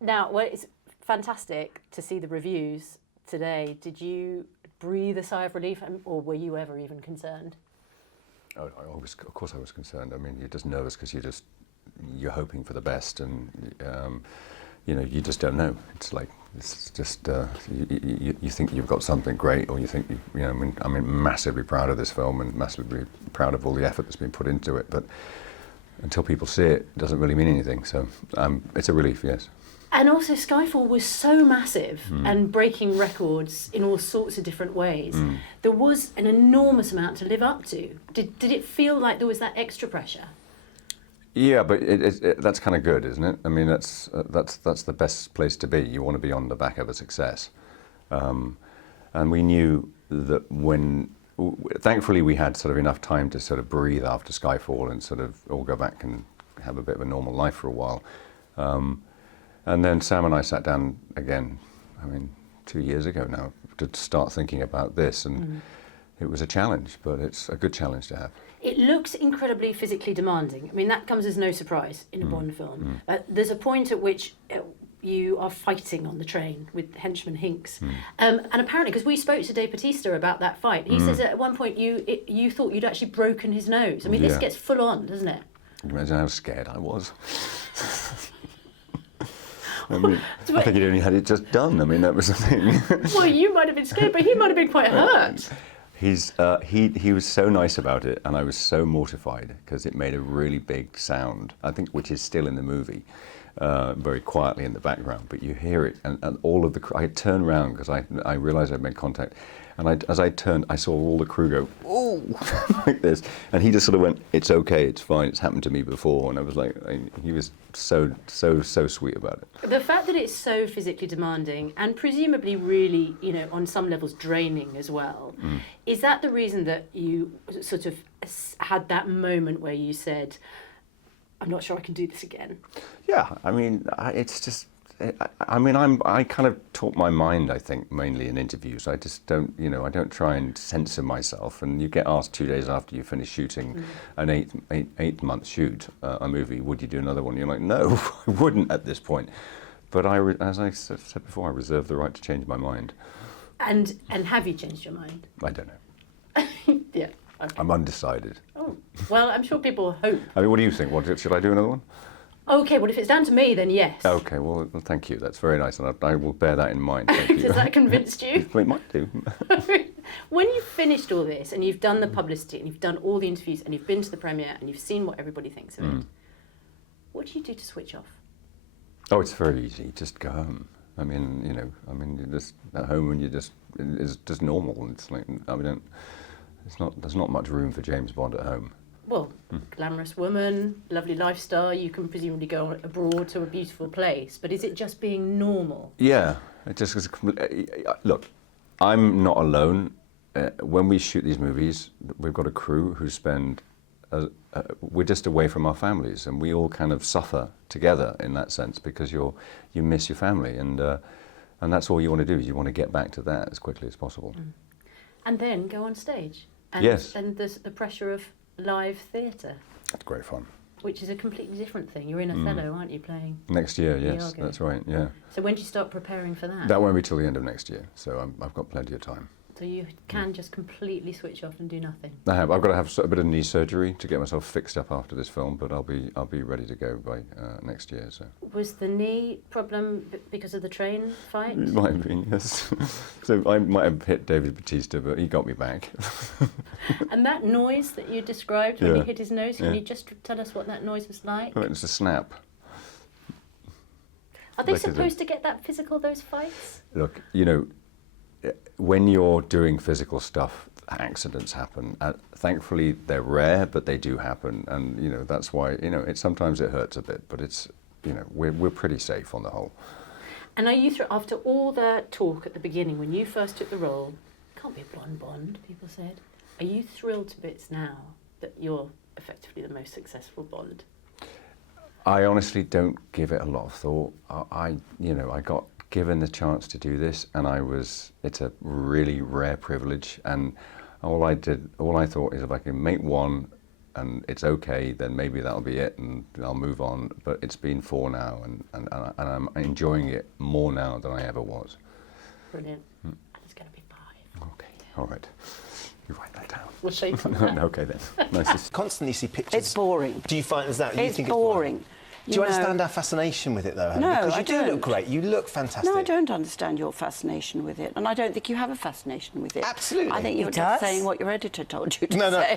Now, well, it's fantastic to see the reviews today. Did you breathe a sigh of relief, or were you ever even concerned? Oh, of course I was concerned. I mean, you're just nervous because you're hoping for the best, and you just don't know. It's just you think you've got something great, or you think I'm massively proud of this film and massively proud of all the effort that's been put into it. But until people see it, it doesn't really mean anything. So it's a relief, yes. And also, Skyfall was so massive and breaking records in all sorts of different ways. There was an enormous amount to live up to. Did it feel like there was that extra pressure? Yeah, but that's kind of good, isn't it? I mean, that's the best place to be. You want to be on the back of a success. And we knew that thankfully we had sort of enough time to sort of breathe after Skyfall and sort of all go back and have a bit of a normal life for a while. And then Sam and I sat down again, 2 years ago now, to start thinking about this. And it was a challenge, but it's a good challenge to have. It looks incredibly physically demanding. I mean, that comes as no surprise in a Bond film. There's a point at which you are fighting on the train with henchman Hinks. And apparently, because we spoke to Dave Bautista about that fight, he says at one point you thought you'd actually broken his nose. I mean, this gets full on, doesn't it? Imagine how scared I was. I think he'd only had it just done. I mean, that was the thing. Well, you might have been scared, but he might have been quite hurt. He was so nice about it, and I was so mortified because it made a really big sound, I think, which is still in the movie, very quietly in the background. But you hear it, and all of I turned around because I realised I'd made contact, and as I turned, I saw all the crew go, "Oh," like this, and he just sort of went, "It's okay, it's fine, it's happened to me before," and I was like, he was so sweet about it. The fact that it's so physically demanding and presumably really, on some levels draining as well, is that the reason that you sort of had that moment where you said, "I'm not sure I can do this again"? Yeah, I mean, it's just. I kind of talk my mind, I think, mainly in interviews. I just don't, I don't try and censor myself. And you get asked 2 days after you finish shooting an eight month shoot, a movie, would you do another one? You're like, no, I wouldn't at this point. But as I said before, I reserve the right to change my mind. And have you changed your mind? I don't know. Yeah. Okay. I'm undecided. Oh, well, I'm sure people hope. I mean, what do you think? Should I do another one? Okay, well, if it's down to me, then yes. Okay, well, thank you. That's very nice, and I will bear that in mind. Thank you. Has that convinced you? It might do. When you've finished all this, and you've done the publicity, and you've done all the interviews, and you've been to the premiere, and you've seen what everybody thinks of it, what do you do to switch off? Oh, it's very easy. Just go home. I mean, you're just at home, and it's just normal. It's like, there's not much room for James Bond at home. Well, glamorous woman, lovely lifestyle, you can presumably go abroad to a beautiful place, but is it just being normal? Yeah, look, I'm not alone. When we shoot these movies, we've got a crew who we're just away from our families, and we all kind of suffer together in that sense, because you miss your family, and that's all you want to do, is you want to get back to that as quickly as possible. And then go on stage. And, yes. And there's the pressure of live theatre. That's great fun. Which is a completely different thing. You're in Othello, aren't you, playing? Next year, yes, Iago. That's right, yeah. So when do you start preparing for that? That won't be till the end of next year, so I've got plenty of time. So you can just completely switch off and do nothing? I've got to have a bit of knee surgery to get myself fixed up after this film, but I'll be ready to go by next year. So. Was the knee problem because of the train fight? It might have been, yes. So I might have hit David Bautista, but he got me back. And that noise that you described when he hit his nose, can you just tell us what that noise was like? Oh, it's a snap. Are they supposed to get that physical, those fights? Look, when you're doing physical stuff, accidents happen. Thankfully, they're rare, but they do happen, and that's why sometimes it hurts a bit, but it's we're pretty safe on the whole. And are you after all that talk at the beginning when you first took the role? Can't be a Bond, people said. Are you thrilled to bits now that you're effectively the most successful Bond? I honestly don't give it a lot of thought. I got given the chance to do this, and it's a really rare privilege, and all I thought is if I can make one and it's okay, then maybe that'll be it, and I'll move on. But it's been 4 now, and I'm enjoying it more now than I ever was. Brilliant. And it's going to be 5. Okay, all right. You write that down. We'll shape from that. Okay then. Nice to Constantly see pictures. It's boring. Do you find that? You It's think boring. Do you understand our fascination with it, though, Helen? No, because you I do don't. look great. You look fantastic. No, I don't understand your fascination with it, and I don't think you have a fascination with it. Absolutely. I think He you're just does. saying what your editor told you to No, no. say.